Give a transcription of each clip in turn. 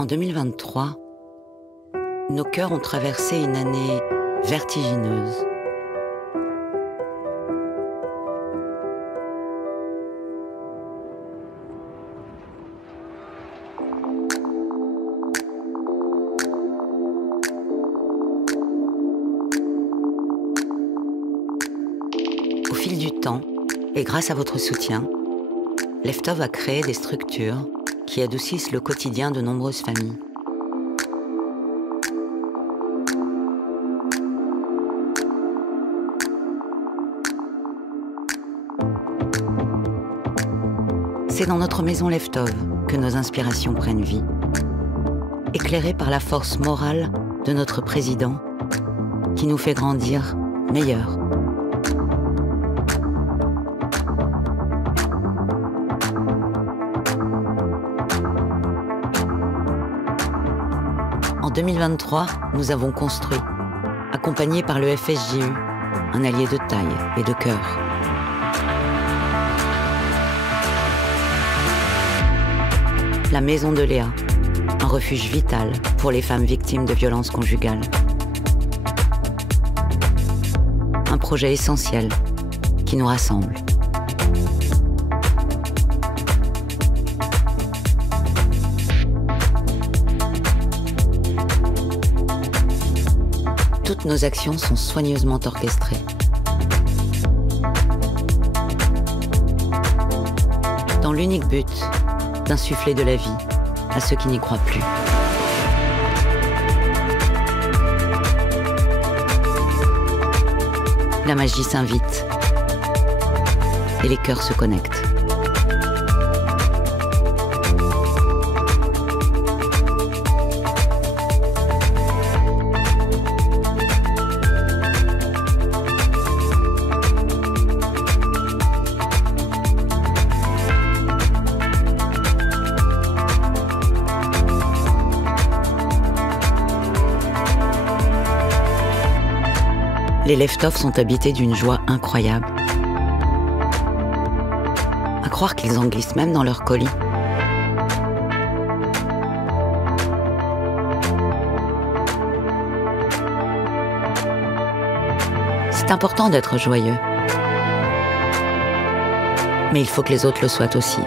En 2023, nos cœurs ont traversé une année vertigineuse. Au fil du temps, et grâce à votre soutien, Leftov a créé des structures qui adoucissent le quotidien de nombreuses familles. C'est dans notre maison Leftov que nos inspirations prennent vie, éclairées par la force morale de notre président qui nous fait grandir meilleurs. En 2023, nous avons construit, accompagnés par le FSJU, un allié de taille et de cœur. La maison de Léa, un refuge vital pour les femmes victimes de violences conjugales. Un projet essentiel qui nous rassemble. Toutes nos actions sont soigneusement orchestrées. Dans l'unique but d'insuffler de la vie à ceux qui n'y croient plus. La magie s'invite et les cœurs se connectent. Les Leftov sont habités d'une joie incroyable. À croire qu'ils en glissent même dans leur colis. C'est important d'être joyeux. Mais il faut que les autres le soient aussi.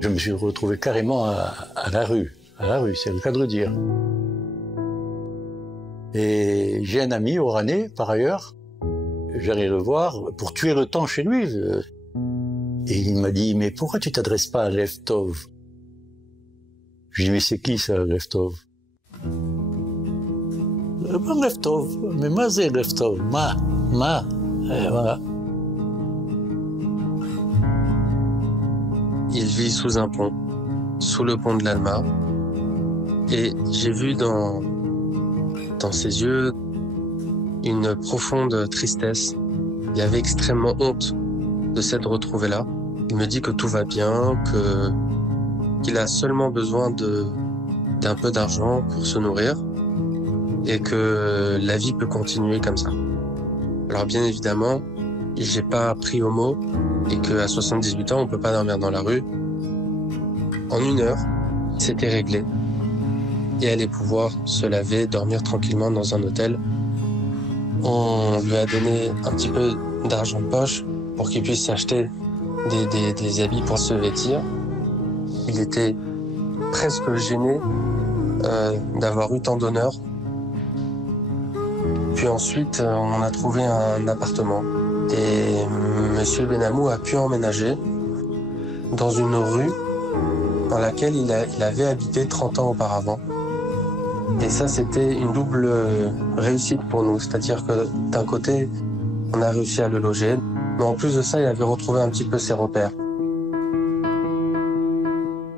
Je me suis retrouvé carrément à la rue, c'est le cas de le dire. Et j'ai un ami oranais, par ailleurs, j'allais le voir pour tuer le temps chez lui. Et il m'a dit, mais pourquoi tu t'adresses pas à Leftov? Je lui ai dit, mais c'est qui ça, Leftov? Leftov, mais moi c'est Leftov, et voilà. Il vit sous un pont, sous le pont de l'Alma. Et j'ai vu dans ses yeux une profonde tristesse. Il avait extrêmement honte de s'être retrouvé là. Il me dit que tout va bien, qu'il a seulement besoin d'un peu d'argent pour se nourrir et que la vie peut continuer comme ça. Alors bien évidemment, j'ai pas pris au mot et qu'à 78 ans, on peut pas dormir dans la rue. En 1 heure, c'était réglé. Et allait pouvoir se laver, dormir tranquillement dans un hôtel. On lui a donné un petit peu d'argent de poche pour qu'il puisse s'acheter des habits pour se vêtir. Il était presque gêné d'avoir eu tant d'honneur. Puis ensuite, on a trouvé un appartement. Et Monsieur Benamou a pu emménager dans une rue dans laquelle il avait habité 30 ans auparavant. Et ça, c'était une double réussite pour nous. C'est-à-dire que d'un côté, on a réussi à le loger, mais en plus de ça, il avait retrouvé un petit peu ses repères.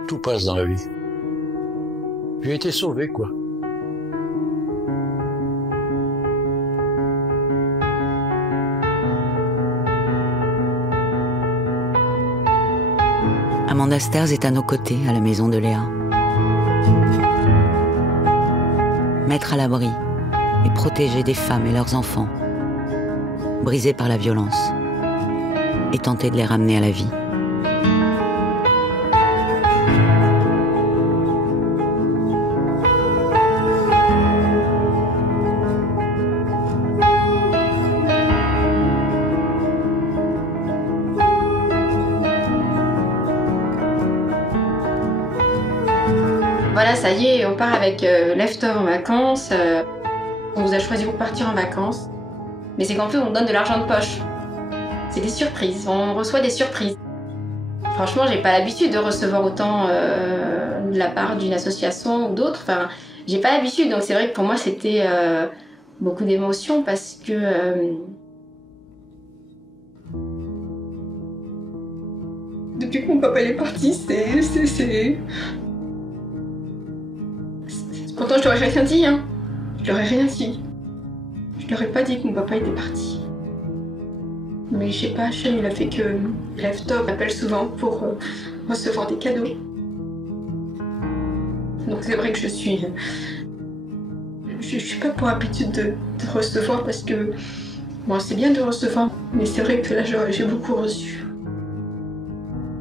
Tout passe dans la vie. J'ai été sauvé, quoi. Amanda Sters est à nos côtés, à la maison de Léa. Mettre à l'abri et protéger des femmes et leurs enfants, brisés par la violence, et tenter de les ramener à la vie. Voilà, ça y est, on part avec Leftover en vacances. On vous a choisi pour partir en vacances. Mais c'est qu'en fait, on donne de l'argent de poche. C'est des surprises, on reçoit des surprises. Franchement, j'ai pas l'habitude de recevoir autant de la part d'une association ou d'autres. Enfin, j'ai pas l'habitude, donc c'est vrai que pour moi, c'était beaucoup d'émotions parce que... Depuis que mon papa est parti, Pourtant, je l'aurais rien dit, hein. Je l'aurais rien dit. Je l'aurais pas dit que mon papa était parti. Mais je sais pas, Hachem, il a fait que Leftover m'appelle souvent pour recevoir des cadeaux. Donc c'est vrai que je suis pas pour habitude de recevoir parce que... Bon, c'est bien de recevoir, mais c'est vrai que là, j'ai beaucoup reçu.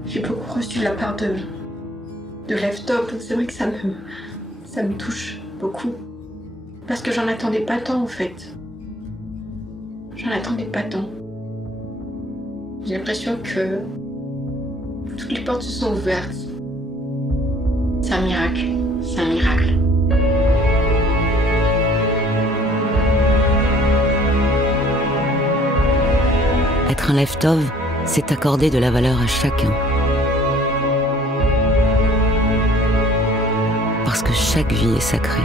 J'ai beaucoup reçu de la part de Leftover, donc c'est vrai que ça me touche beaucoup. Parce que j'en attendais pas tant, en fait. J'en attendais pas tant. J'ai l'impression que toutes les portes se sont ouvertes. C'est un miracle. C'est un miracle. Être un Leftover, c'est accorder de la valeur à chacun. Parce que chaque vie est sacrée.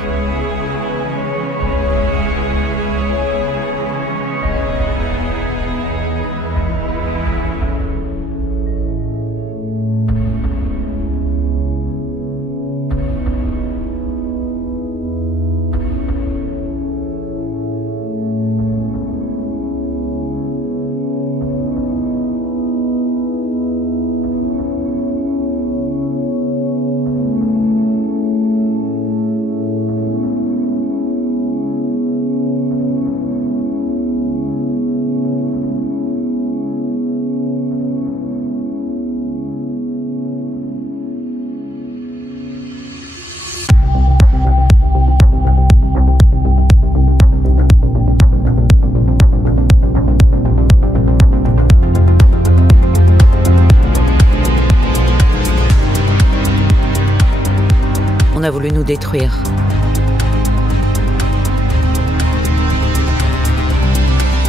On a voulu nous détruire.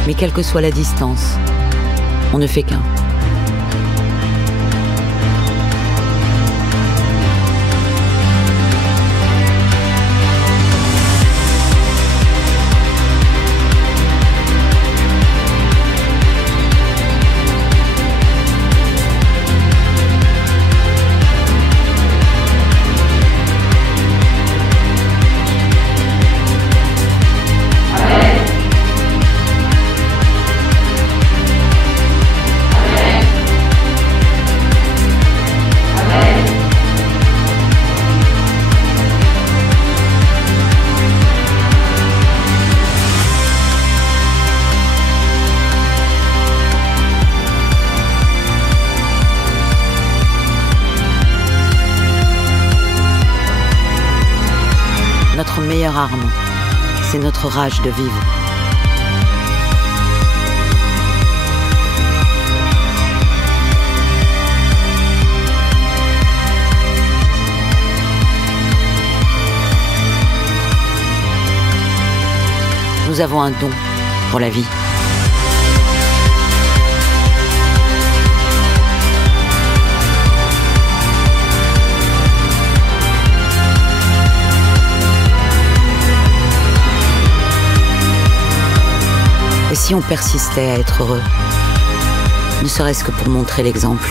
Mais quelle que soit la distance, on ne fait qu'un. Notre meilleure arme, c'est notre rage de vivre. Nous avons un don pour la vie. Et si on persistait à être heureux, ne serait-ce que pour montrer l'exemple ?